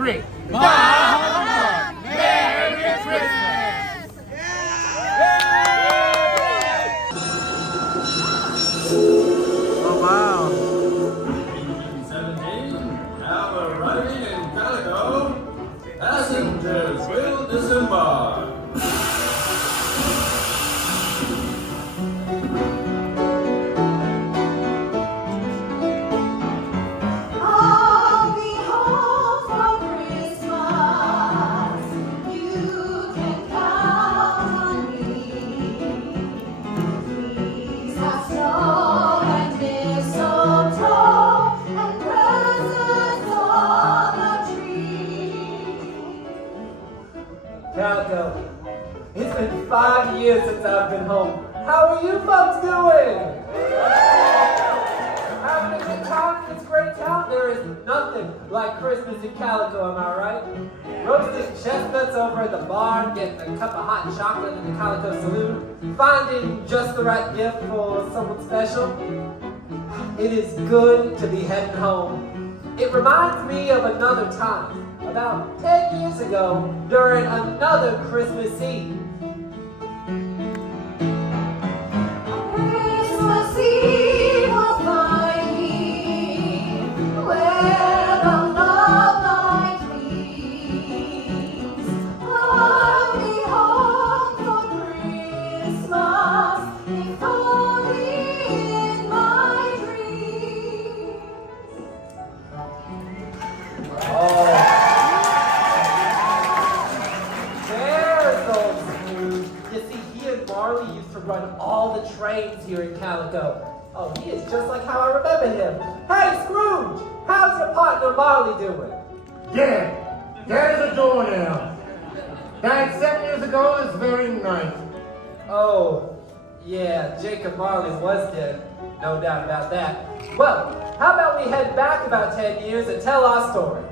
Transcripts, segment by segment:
tree. Merry Christmas! Oh, wow. 1817, now arriving in Calico, passengers will disembark. I'll be home for Christmas. You can count on me. Please have snow and mistletoe and presents on the tree. Calico, it's been 5 years since I've been home. How are you folks doing? Having a good time in this great town? There is nothing like Christmas in Calico, am I right? Roasting chestnuts over at the barn, getting a cup of hot chocolate in the Calico saloon, finding just the right gift for someone special. It is good to be heading home. It reminds me of another time, about 10 years ago, during another Christmas Eve. Christmas Eve will find me where the love light gleams. I'll be home for Christmas, if only in my dreams. Oh. There's old Scrooge. You see, he and Marley used to run all the trains here in Calico. Oh, he is just like how I remember him. Hey, Scrooge! How's your partner Marley doing? Dead. Dead as a doornail. Died 7 years ago this very night. Oh, yeah, Jacob Marley was dead. No doubt about that. Well, how about we head back about 10 years and tell our story?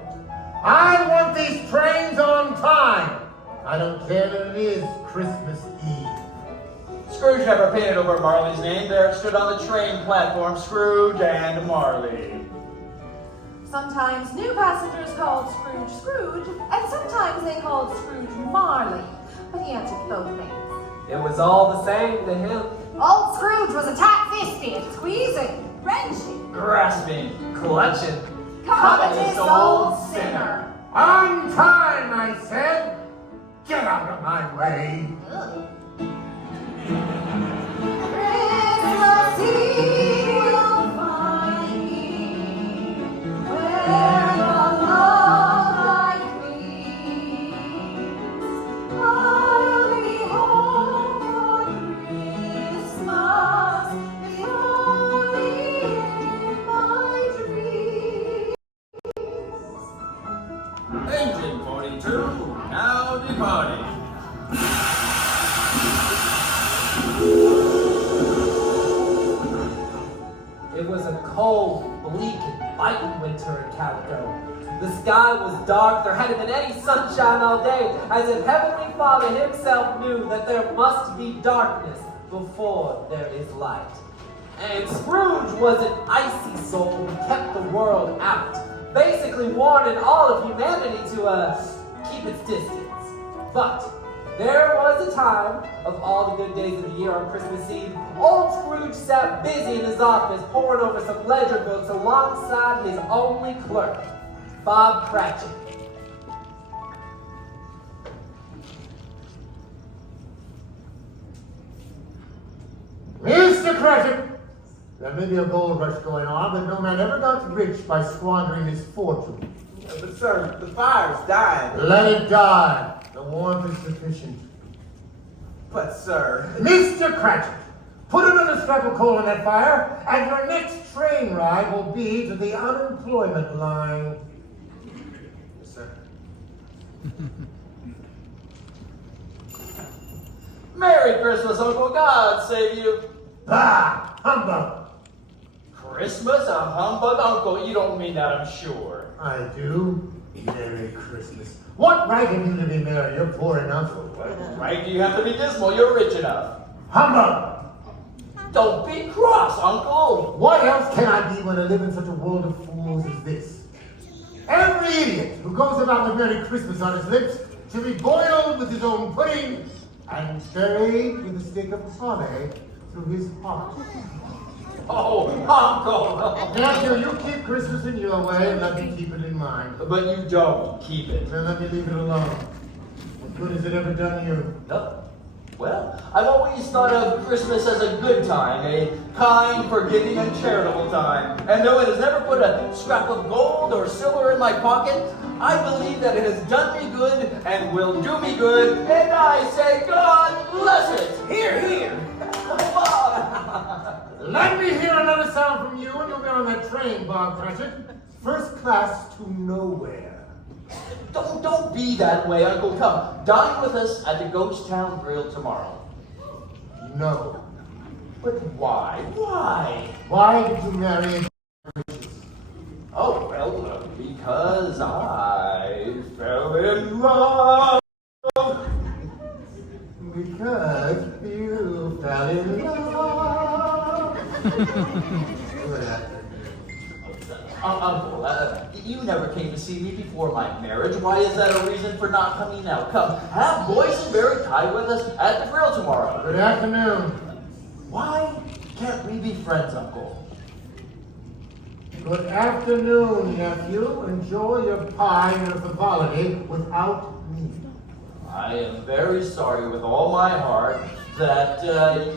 I want these trains on time. I don't care that it is Christmas Eve. Scrooge never painted over Marley's name. There it stood on the train platform, Scrooge and Marley. Sometimes new passengers called Scrooge Scrooge, and sometimes they called Scrooge Marley, but he answered both names. It was all the same to him. Old Scrooge was a tight-fisted, squeezing, wrenching, Grasping, clutching. covetous old sinner. On time, I said. Get out of my way. Christmas Eve will find me where the love light gleams. I'll be home for Christmas, if only in my dreams. Engine 42, now departing. It was a cold, bleak, and biting winter in Calico. The sky was dark, there hadn't been any sunshine all day, as if Heavenly Father himself knew that there must be darkness before there is light. And Scrooge was an icy soul who kept the world out, basically warning all of humanity to keep its distance. But there was a time, of all the good days of the year on Christmas Eve, old Scrooge sat busy in his office poring over some ledger books alongside his only clerk, Bob Cratchit. Mr. Cratchit, there may be a gold rush going on, but no man ever got rich by squandering his fortune. But sir, the fire's dying. Let it die. The warmth is sufficient. But sir... Mr. Cratchit, put another scrap of coal on that fire, and your next train ride will be to the unemployment line. Yes, sir. Merry Christmas, Uncle. God save you. Bah! Humbug! Christmas? A humbug? Uncle, you don't mean that, I'm sure. I do. Merry Christmas. What right have you to be merry? You're poor enough. What right do you have to be dismal? You're rich enough. Humbug! Don't be cross, Uncle. What else can I be when I live in such a world of fools as this? Every idiot who goes about with Merry Christmas on his lips should be boiled with his own pudding and buried with a stick of holly through his heart. Oh, Uncle! Nephew, you keep Christmas in your way and let me keep it in mine. But you don't keep it. Then let me leave it alone. What good has it ever done you? No. Well, I've always thought of Christmas as a good time, a kind, forgiving, and charitable time. And though it has never put a scrap of gold or silver in my pocket, I believe that it has done me good and will do me good, and I say, God bless it! Here, here! Let me hear another sound from you and you'll be on that train, Bob Cratchit. First class to nowhere. Don't be that way, Uncle. Come, dine with us at the Ghost Town Grill tomorrow. No. But why? Why? Why did you marry a witches? Oh, well, because I fell in love. Because you fell in love. What happened? Uncle, you never came to see me before my marriage. Why is that a reason for not coming now? Come, have boysenberry pie with us at the grill tomorrow. Good afternoon. Why can't we be friends, Uncle? Good afternoon, nephew. Enjoy your pie and your frivolity without me. I am very sorry with all my heart that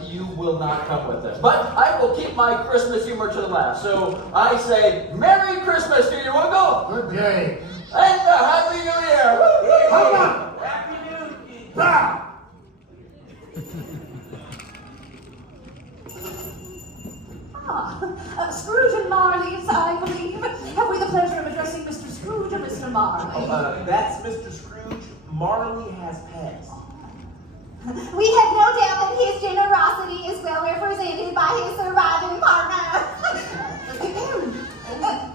you will not come with us. But I will keep my Christmas humor to the last. So I say, Merry Christmas to you, Uncle! Good day. And a Happy New Year! Woo-hoo! Hold on! Happy New Year! Bah! Scrooge and Marley's, I believe. Have we the pleasure of addressing Mr. Scrooge or Mr. Marley? That's Mr. Scrooge. Marley has passed. We have no doubt that his generosity is well represented by his surviving partner.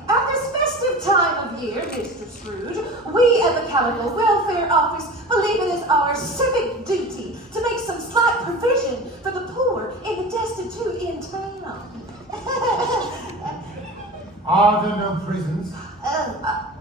At this festive time of year, Mr. Scrooge, we at the Calico Welfare Office believe it is our civic duty to make some slight provision for the poor and the destitute in town. Are there no prisons?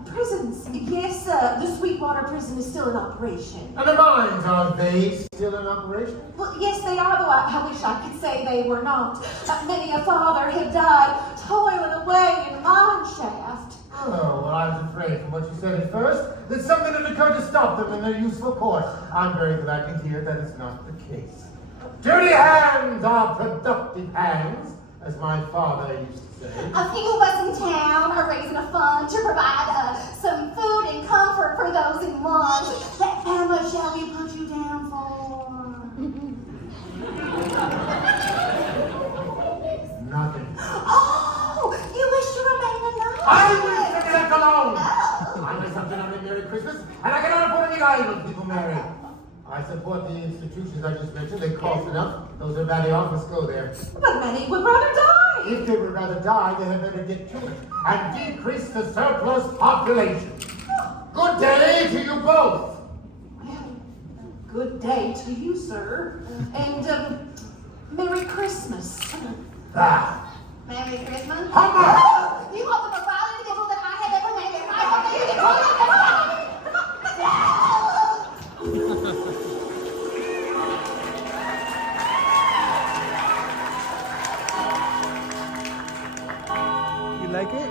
Prisons? Yes, the Sweetwater prison is still in operation. And the mines, are they still in operation? Well, yes, they are, though I wish I could say they were not. Many a father had died toiling away in the mine shaft. Oh, well, I was afraid from what you said at first that something had occurred to stop them in their useful course. I'm very glad to hear that is not the case. Dirty hands are productive hands, as my father used to say. A few of us in town are raising a fund to provide some food and comfort for those in want. How much shall we put you down for? Nothing. Oh, you wish to remain anonymous? I will be left alone! I'm a something on a Merry Christmas, and I cannot afford any idle people marry. I support the institutions I just mentioned. They cost enough. Those who value office go there. But many would rather die. If they would rather die, they had better get to it and decrease the surplus population. Good day to you both. Well, good day to you, sir. And, Merry Christmas. Ah. Merry Christmas. Hummer! You are the most vile individual that I have ever met in my life. You can call You like it?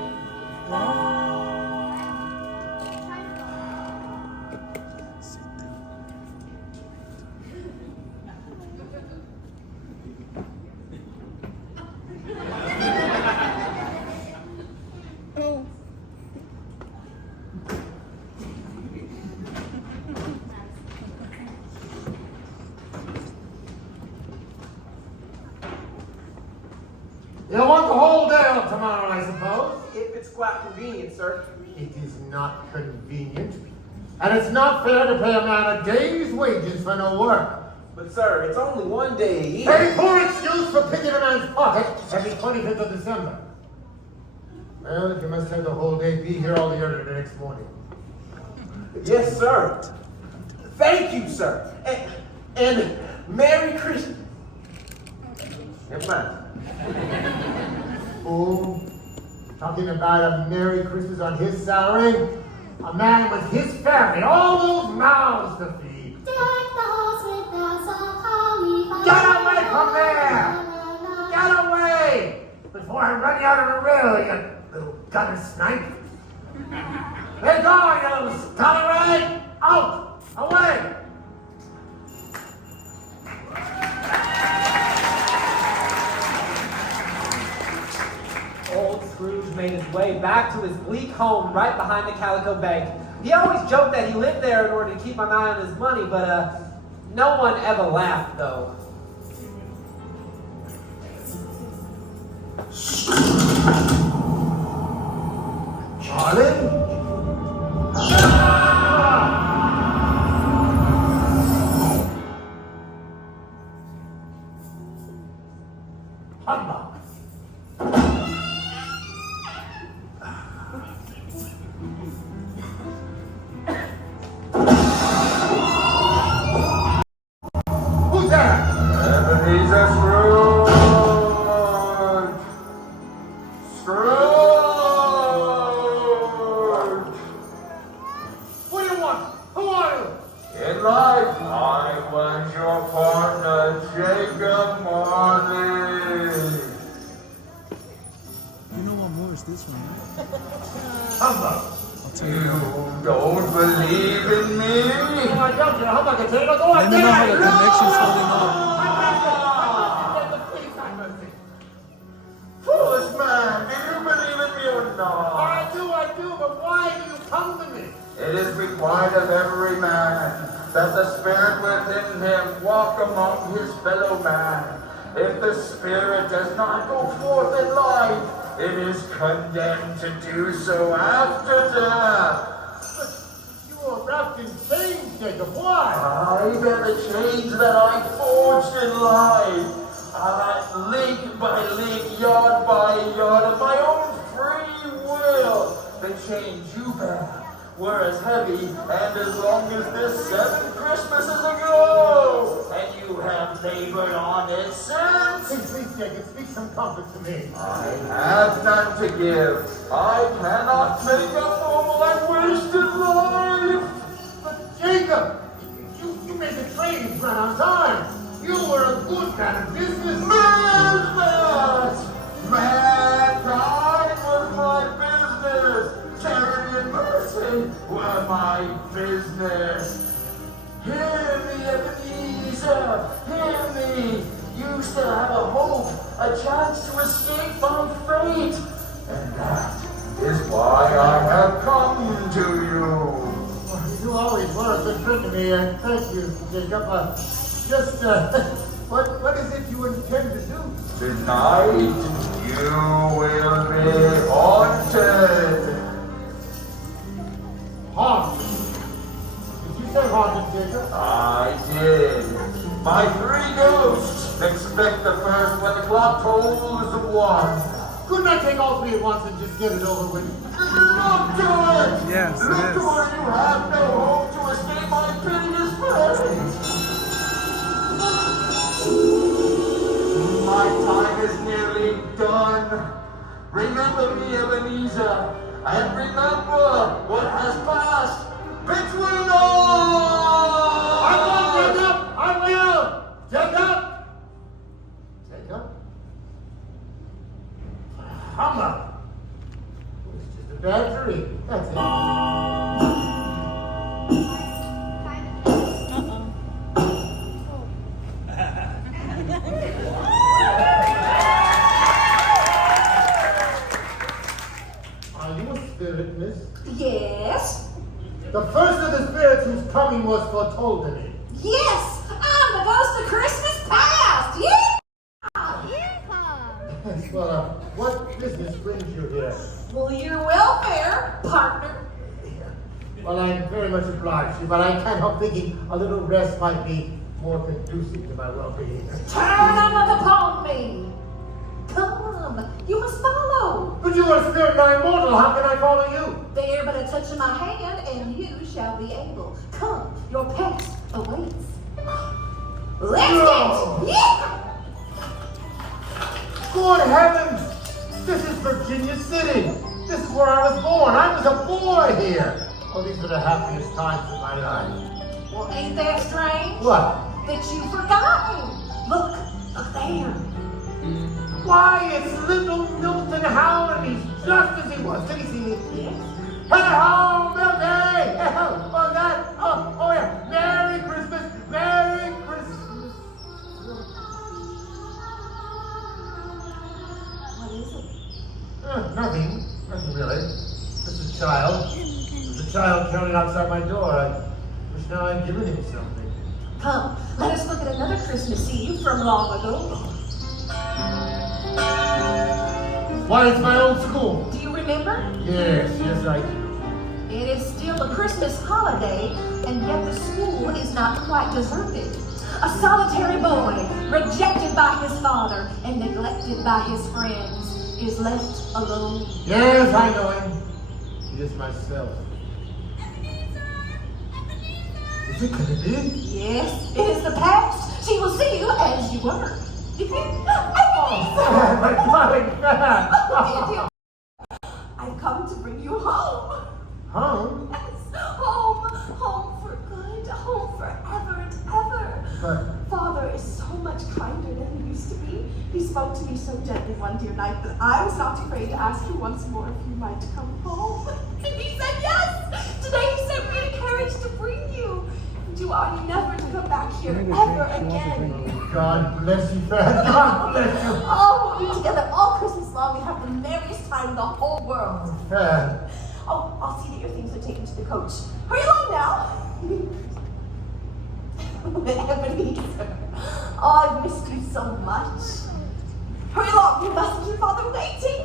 You'll want the whole day off tomorrow, I suppose. If it's quite convenient, sir. It is not convenient. And it's not fair to pay a man a day's wages for no work. But, sir, it's only one day a year. A poor excuse for picking a man's pocket every 25th of December. Well, if you must have the whole day, be here all the earlier the next morning. Yes, sir. Thank you, sir. And Merry Christmas. Never mind. Fool. Talking about a Merry Christmas on his salary? A man with his family, all those mouths to feed. Get away from there! Get away! Before I run you out of the rail, you little gutter snipe. There you go, you little scallywag! Out! Away! Old Scrooge made his way back to his bleak home right behind the Calico Bank. He always joked that he lived there in order to keep an eye on his money, but no one ever laughed, though. Marley? Humbug! Who's there? Ebenezer Scrooge! Scrooge! What do you want? Who are you? In life, I was your partner, Jacob Marley. You know what more is this one, right? Humbug! I'll tell you. You don't believe in me? No, I don't. You're a humbug. Go on, Let me know how the connection's holding on. Foolish man, do you believe in me or not? I do, but why do you come to me? It is required of every man that the spirit within him walk among his fellow man. If the spirit does not go forth in life, it is condemned to do so after death. You are wrapped in chains, Jacob. Why? I bear the chains that I forged in life. Link by link, yard by yard, of my own free will. The chains you bear were as heavy and as long as this 7 Christmases ago. And you have labored on it since. Please, Jacob, speak some comfort to me. I have none to give. I cannot make up for my wasted life. But Jacob, you made the trains run on time. You were a good man of business. Business! Mankind was my business. Charity and mercy were my business. Hear me, Ebenezer. Hear me. You still have a hope, a chance to escape from fate. And that is why I have come to you. You always were a good friend to me, and thank you, Jacob. What is it you intend to do? Tonight, you will be haunted. Haunted? Did you say haunted, Jacob? I did. My 3 ghosts expect the first when the clock tolls of 1. Couldn't I take all 3 at once and just get it over with? Look to it! Yes, it Look is. to where you have no hope to escape my pitiless fate. My time is nearly done. Remember me, Ebenezer, and remember what has passed between us! I will, Jacob! I will! Jacob! Jacob? Humbug! It's just a bad dream. That's it. Are you a spirit, miss? Yes? The first of the spirits whose coming was foretold to me. Yes! I'm the ghost of Christmas past! Yeah! Yes, well, what business brings you here? Well, your welfare, partner. Well, I'm very much obliged to you, but I can't help thinking a little rest might be more conducive to my well-being. Turn on upon me. Come, you must follow. But you are a spirit and I am mortal. How can I follow you? Bear but a touch of my hand, and you shall be able. Come, your past awaits. Let's No. get yeah! Good heavens! This is Virginia City. This is where I was born. I was a boy here. Oh, these were the happiest times of my life. Well, ain't that strange? What? That you've forgotten. Look there. Why, it's little Milton Howard. He's just as he was. Did he see me? Yes. Hey ho, Milton! Hey ho! Oh, that! Oh yeah! Merry Christmas! Merry Christmas! What is it? Nothing. Nothing really. Just a child. There's a child counting outside my door. I wish now I'd given him something. Come, let us look at another Christmas Eve from long ago. Why, it's my old school. Do you remember? Yes, I do. It is still a Christmas holiday, and yet the school is not quite deserted. A solitary boy, rejected by his father and neglected by his friends, is left alone. Yes, I know him. He is myself. Is it going to be? Yes, it is the past. She will see you as you were. Oh, my darling fan. Oh, I've come to bring you home. Home? Yes, home for good, home forever and ever. But Father is so much kinder than he used to be. He spoke to me so gently one dear night that I was not afraid to ask you once more if you might come home. And he said yes. Today he sent me a carriage to bring you. And you are never to come back here ever again. God bless you, Fan. God bless you. Oh, we'll be together all Christmas long and have the merriest time in the whole world. Fan. Oh, I'll see that your things are taken to the coach. Hurry along now. Ebenezer. Oh, I've missed you so much. Hurry along, you mustn't keep father waiting.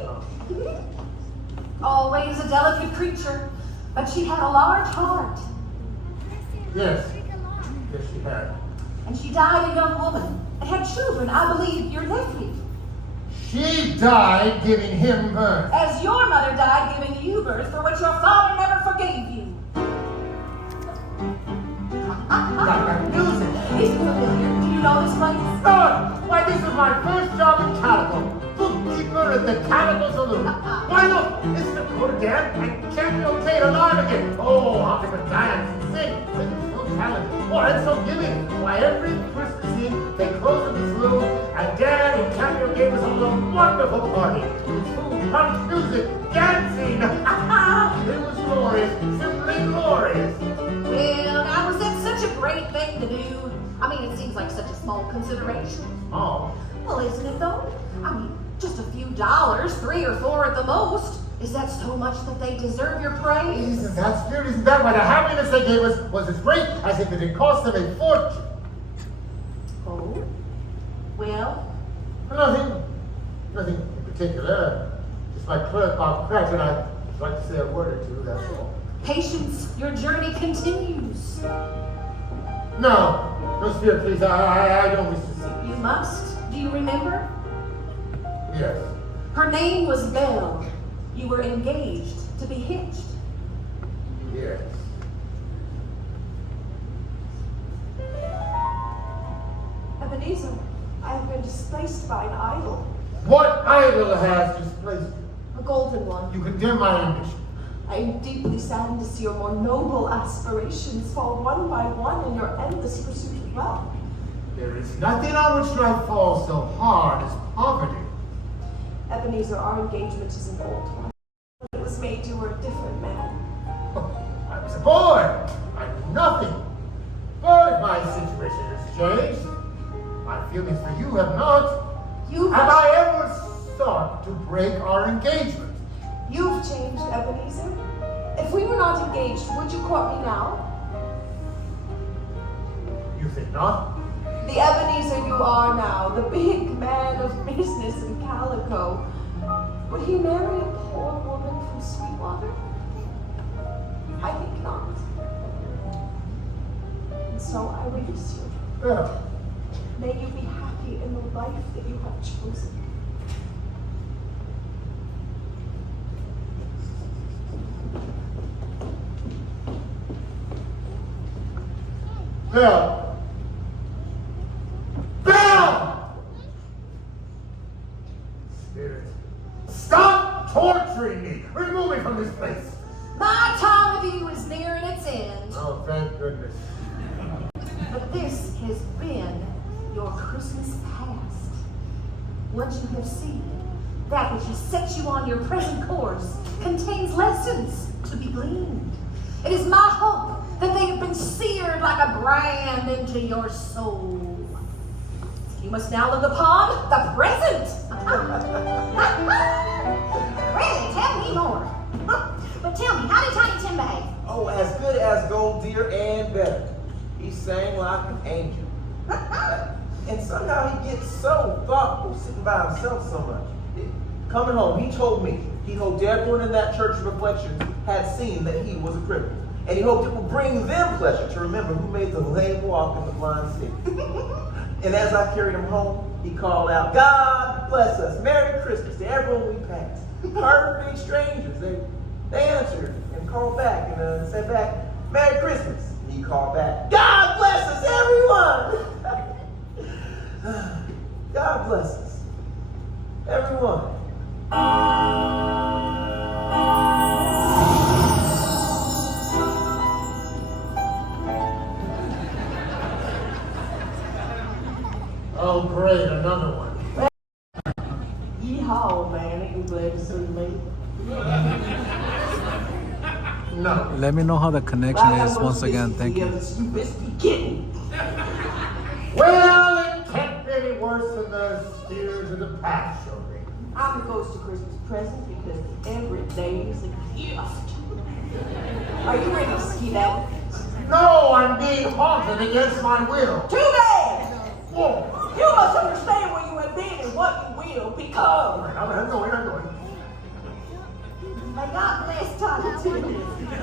Always a delicate creature, but she had a large heart. Yes. Yes, she had. And she died a young woman and had children, I believe, your nephew. She died giving him birth. As your mother died giving you birth, for which your father never forgave you. Like music. Is it familiar? Do you know this place? God, why, this is my first job in Calico. Bookkeeper at the Calico Saloon. Why, look, it's the quarter Dan and Champion Tate alive again. Oh, how they could dance and sing. They're so talented. Oh, and so giving. Why, every Christmas Eve, they close at the saloon, and Dan and Champion gave us all a wonderful party. It was food, fun, music, dancing. It was glorious, simply glorious. Well, now, was that such a great thing to do? I mean, it seems like such a small consideration. Oh. Well, isn't it though? I mean, just a few dollars, 3 or 4 at the most. Is that so much that they deserve your praise? Isn't that spirit? Isn't that why the happiness they gave us was as great as if it had cost them a fortune? Oh? Well? Nothing in particular. Just my clerk, Bob Cratchit, I'd like to say a word or two, that's all. Patience, your journey continues. No spirit, please. I don't wish to see. You must. Do you remember? Yes. Her name was Belle. You were engaged to be hitched. Yes. Ebenezer, I have been displaced by an idol. What idol has displaced you? A golden one. You condemn my ambition. I am deeply saddened to see your more noble aspirations fall one by one in your endless pursuit of wealth. There is nothing on which I fall so hard as poverty. Ebenezer, our engagement is an old one. When it was made, you were a different man. I was a boy. I knew nothing. But my situation has changed. My feelings for you have not. Have I ever sought to break our engagement? You've changed, Ebenezer. If we were not engaged, would you court me now? You think not? The Ebenezer you are now, the big man of business in Calico, would he marry a poor woman from Sweetwater? I think not. And so I release you. Yeah. May you be happy in the life that you have chosen. Belle! Belle! Spirit, stop from this place. My time with you is nearing its end. Oh, thank goodness. But this has been your Christmas past. What you have seen, that which has set you on your present course, contains lessons to be gleaned. It is my hope that they have been seared like a brand into your soul. You must now look upon the present. Really, tell me more. But tell me, how did Tiny Tim behave? Oh, as good as Gold Deer and better. He sang like an angel. And somehow he gets so thoughtful sitting by himself so much. Coming home, he told me he hoped everyone in that church of reflection had seen that he was a cripple. And he hoped it would bring them pleasure to remember who made the lame walk and the blind see. And as I carried him home, he called out, "God bless us. Merry Christmas to everyone we passed." Perfect strangers. They answered and called back and said back, "Merry Christmas." And he called back, "God bless us, everyone." God bless us, everyone. Oh, great, another one. Yeehaw, man. Ain't you glad to see me? No. Let me know how the connection is once again. Thank you. You best be kidding. Well, it can't be any worse than the steers of the pasture. I'm the ghost of Christmas present because every day is a gift. Are you ready to ski out? No, I'm being haunted against my will. Too bad! Whoa. You must understand where you have been and what you will become. I'm going. May God bless Tiny Tim.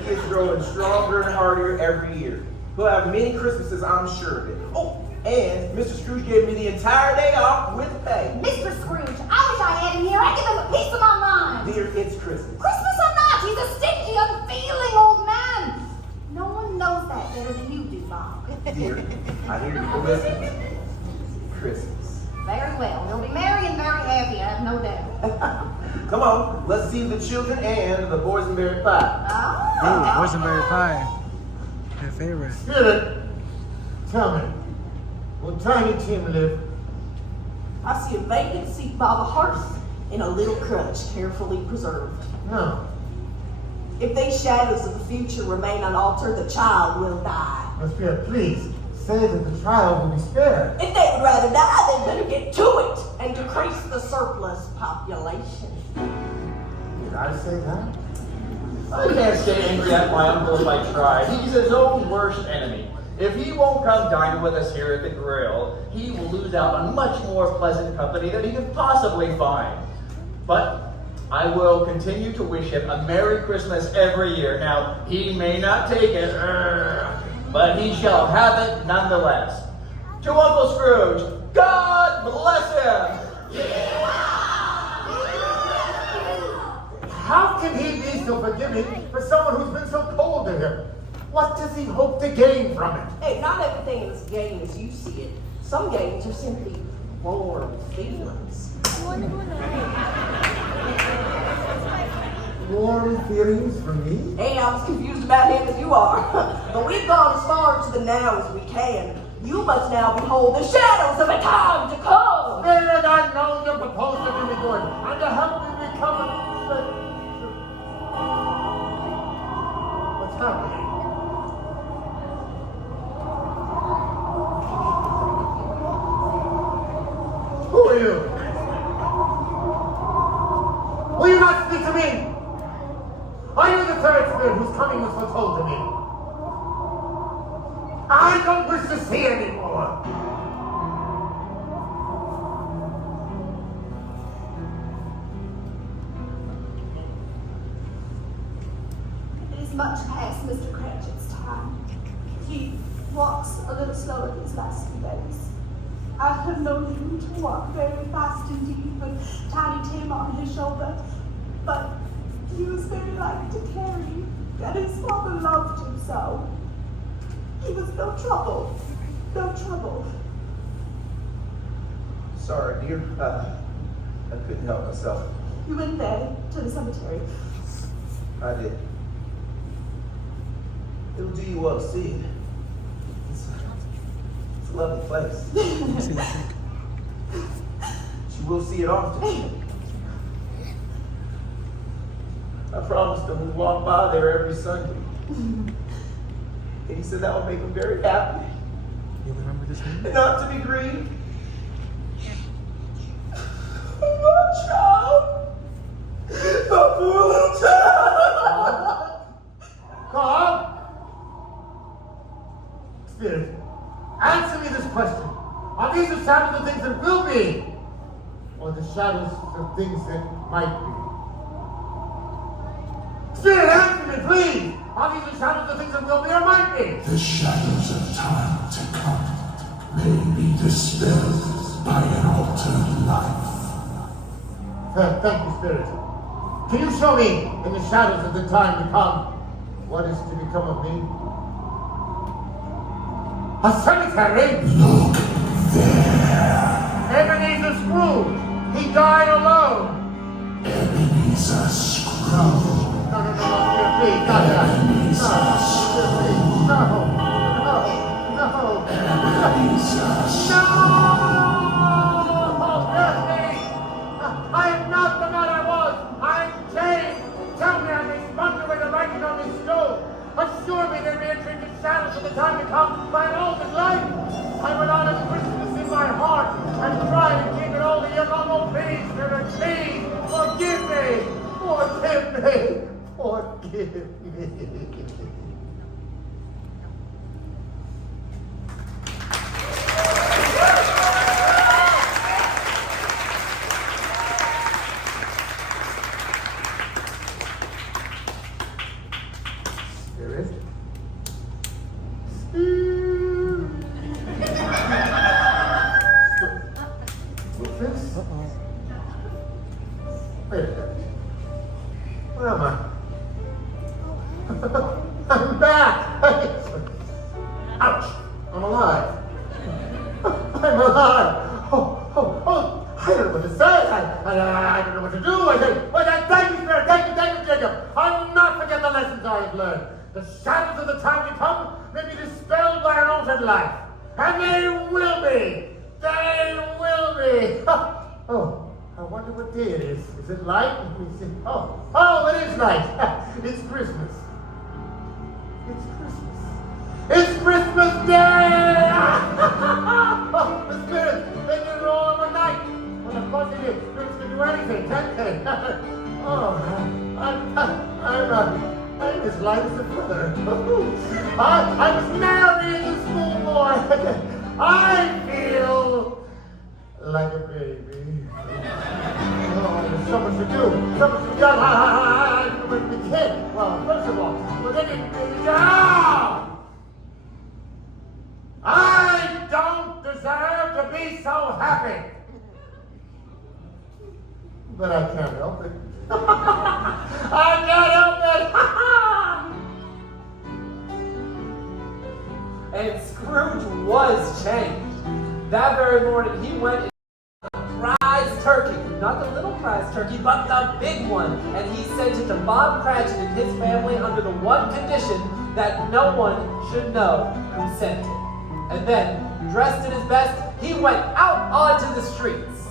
He is growing stronger and harder every year. He'll have many Christmases, I'm sure of it. Oh, and Mr. Scrooge gave me the entire day off with pay. Mr. Scrooge, I wish I had him here. I give him a piece of my mind. Dear, it's Christmas. Christmas or not, he's a stinky, unfeeling old man. No one knows that better than you do, Bob. Dear, I hear you. But listen, Christmas. Very well. We'll be merry and very happy, I have no doubt. Come on, let's see the children and the boysenberry pie. Oh. Ooh, boysenberry pie. Your favorite. Spirit, tell me, will Tiny Tim live? I see a vacant seat by the hearth in a little crutch carefully preserved. No. If these shadows of the future remain unaltered, the child will die. Now, Spirit, please say that the child will be spared. If they would rather die, they better get to it and decrease the surplus population. Did I say that? I can't stay angry at my uncle if I try. He's his own worst enemy. If he won't come dine with us here at the grill, he will lose out on much more pleasant company than he could possibly find. But I will continue to wish him a Merry Christmas every year. Now, he may not take it, but he shall have it nonetheless. To Uncle Scrooge, God bless him! How can he be so forgiving for someone who's been so cold to him? What does he hope to gain from it? Hey, not everything in this game as you see it. Some games are simply warm feelings. Warm feelings for me? Hey, I'm as confused about him as you are. But we've gone as far to the now as we can. You must now behold the shadows of a time to come. Spirit, I know you propose to do me good and to help me become a... What's happening? Who are you? Will you not speak to me? Are you the third spirit whose coming was foretold to me? I don't wish to see anymore. It is much past Mr. Cratchit's time. He walks a little slower these last few days. I have known him to walk very fast indeed with Tiny Tim on his shoulder, but he was very light to carry, and his father loved him so. He was no trouble, no trouble. Sorry, dear. I couldn't help myself. You went there to the cemetery. I did. It'll do you well to see it. It's a lovely place. You will see it often. I promised him we'd walk by there every Sunday. And he said that would make him very happy. You remember this name? And not to be grieved. My child. My poor little child. God! Spirit, answer me this question. Are these the shadows of things that will be? Or the shadows of things that might be? Spirit, answer me, please! Are these the shadows of things that will be or might be? The shadows of time to come may be dispelled by an altered life. Thank you, Spirit. Can you show me, in the shadows of the time to come, what is to become of me? A cemetery? Look there. Ebenezer Scrooge. He died alone. Ebenezer Scrooge. No, Spirit, please, not that. Ebenezer Spirit, please. No. Ebenezer No! Oh, bless me! I am not the man I was. I'm changed. Tell me I may sponge away the writing on this stone. Assure me there may entering the shadows of the time to come by an altered life. I will honor Christmas in my heart and try to keep it all the year long. Oh, please, Spirit, please, forgive me. Forgive me. Forgive me. Spirit. Rufus? Wait a minute. Where am I? I'm back! Ouch! I'm alive. I'm alive! Oh! I don't know what to say. I don't know what to do. Thank you, Spirit. Thank you, Jacob. I will not forget the lessons I have learned. The shadows of the time to come may be dispelled by an altered life. And they will be. They will be. Oh, I wonder what day it is. Is it light? Let me see. Oh, it is light. It's Christmas. It's Christmas. It's Christmas Day! Oh, the Spirit, they did it all in one night. Well, of course they did. Spirits can do anything, can't they? Oh, I'm as light as a feather. I was merry as a schoolboy. I feel like a baby. Oh, there's so much to do. So much to be done. I don't know where to begin. Well, first of all, I don't deserve to be so happy. But I can't help it. I can't help it. And Scrooge was changed. That very morning, he went and got a prize turkey. Not the little prize turkey, but the big one. And he sent it to Bob Cratchit and his family under the one condition that no one should know who sent it. And then, dressed in his best, he went out onto the streets.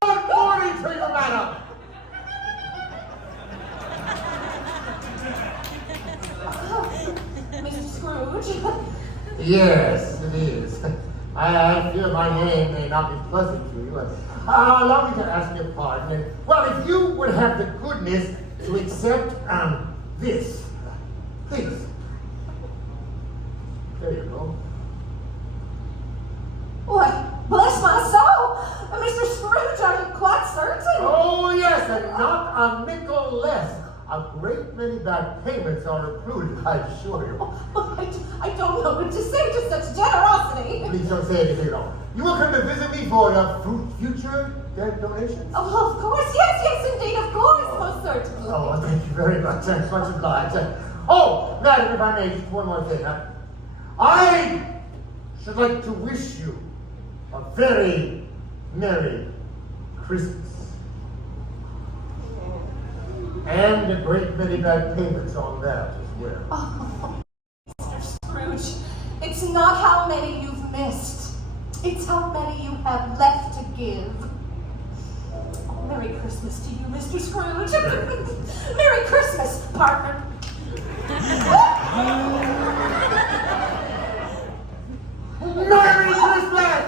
Good morning to you, madam. Mr. Scrooge? Yes, it is. I fear my name may not be pleasant to you. Allow me to ask your pardon. And, well, if you would have the goodness to accept this, please. There you go. Why, bless my soul! Mr. Scrooge, are you quite certain? Oh, yes, and not a nickel less. A great many back payments are included, I assure you. I don't know what to say to such generosity. Please don't say anything at all. You will come to visit me for future donations? Oh, of course, yes, indeed, of course, most certainly. Oh, thank you very much. I'm much obliged. Oh, madam, if I may, just one more thing. I should like to wish you a very Merry Christmas. And a great many bad payments on that as well. Oh, Mr. Scrooge, it's not how many you've missed. It's how many you have left to give. Oh, Merry Christmas to you, Mr. Scrooge. Merry Christmas, partner. Merry Christmas!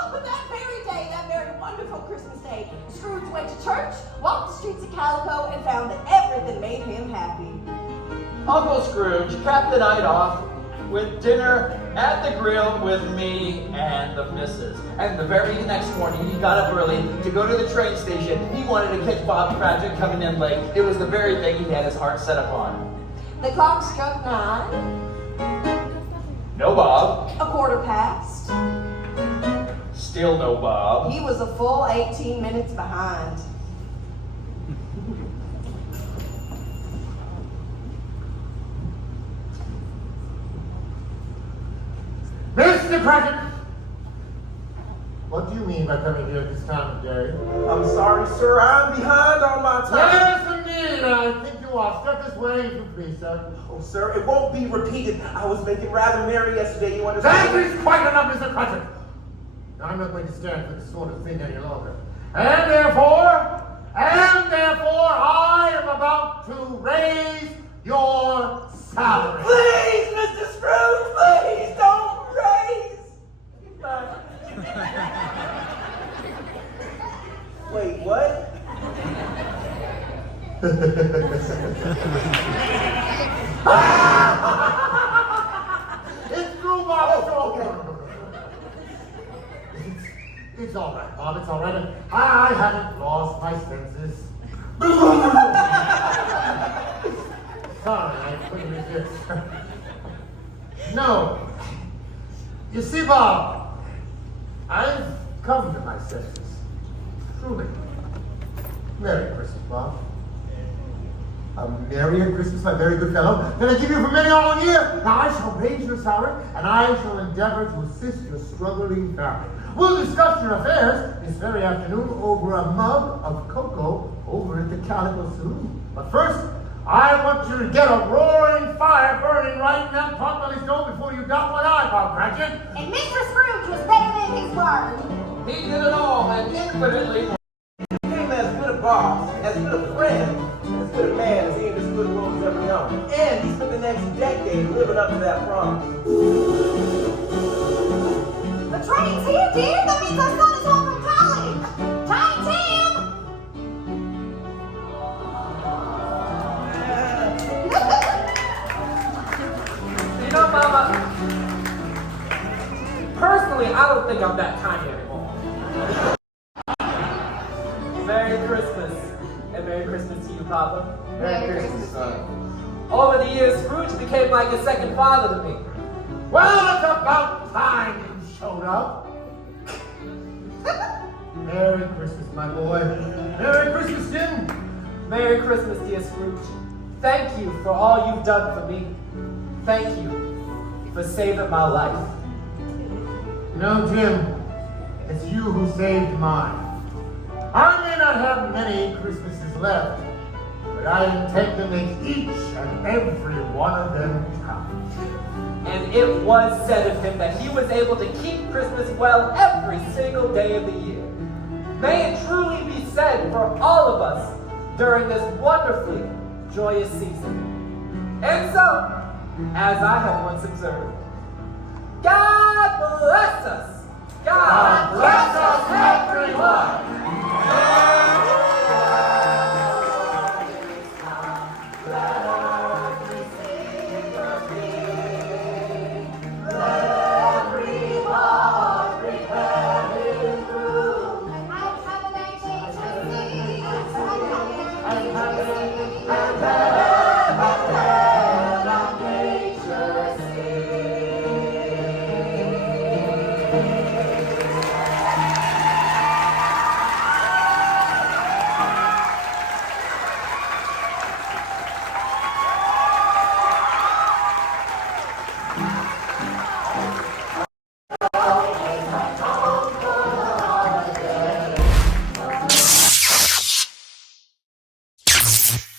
Oh, that very day, that very wonderful Christmas day, Scrooge went to church, walked the streets of Calico, and found that everything made him happy. Uncle Scrooge capped the night off with dinner at the grill with me and the missus. And the very next morning, he got up early to go to the train station. He wanted to catch Bob Cratchit coming in late. It was the very thing he had his heart set upon. The clock struck 9, No Bob. a quarter past. Still no Bob. He was a full 18 minutes behind. Mr. Cratchit! What do you mean by coming here at this time of day? I'm sorry, sir. I'm behind on my time. Yes, indeed, I think you are. Step this way, if you please, sir. Oh, sir, it won't be repeated. I was making rather merry yesterday, you understand? That is quite enough, Mr. Cratchit. Now, I'm not going to stand for this sort of thing any longer. And therefore, I am about to raise your salary. Please, Mr. Scrooge, please don't raise. Wait, what? It's true, Bob. Oh, okay. It's all right, Bob. It's all right. I haven't lost my senses. Sorry, I couldn't resist. No. You see, Bob, I've come to my senses. Truly. Merry Christmas, Bob. A merrier Christmas, my very good fellow, than I give you for many a long year. Now I shall raise your salary, and I shall endeavor to assist your struggling family. We'll discuss your affairs this very afternoon over a mug of cocoa over at the Calico Saloon. But first, I want you to get a roaring fire burning right in that potbelly stove before you dot one eye, Bob Cratchit. And Mr. Scrooge was better than his word. He did it all and infinitely more. He became as good a boss, as good a friend, as good a man as any of this good world's ever known. And he spent the next decade living up to that promise. The train's here, dear. That means our son is home from college. Tiny Tim! You know, Mama, personally, I don't think I'm that tiny anymore. Merry Christmas. And Merry Christmas to you, Papa. Merry Christmas, son. Over the years, Scrooge became like a second father to me. Well, it's about time you showed up. Merry Christmas, my boy. Merry Christmas, Jim. Merry Christmas, dear Scrooge. Thank you for all you've done for me. Thank you for saving my life. You know, Jim, it's you who saved mine. I may not have many Christmases left, but I intend to make each and every one of them count. And it was said of him that he was able to keep Christmas well every single day of the year. May it truly be said for all of us during this wonderfully joyous season. And so, as I have once observed, God bless us! God bless us, everyone! Scrooge.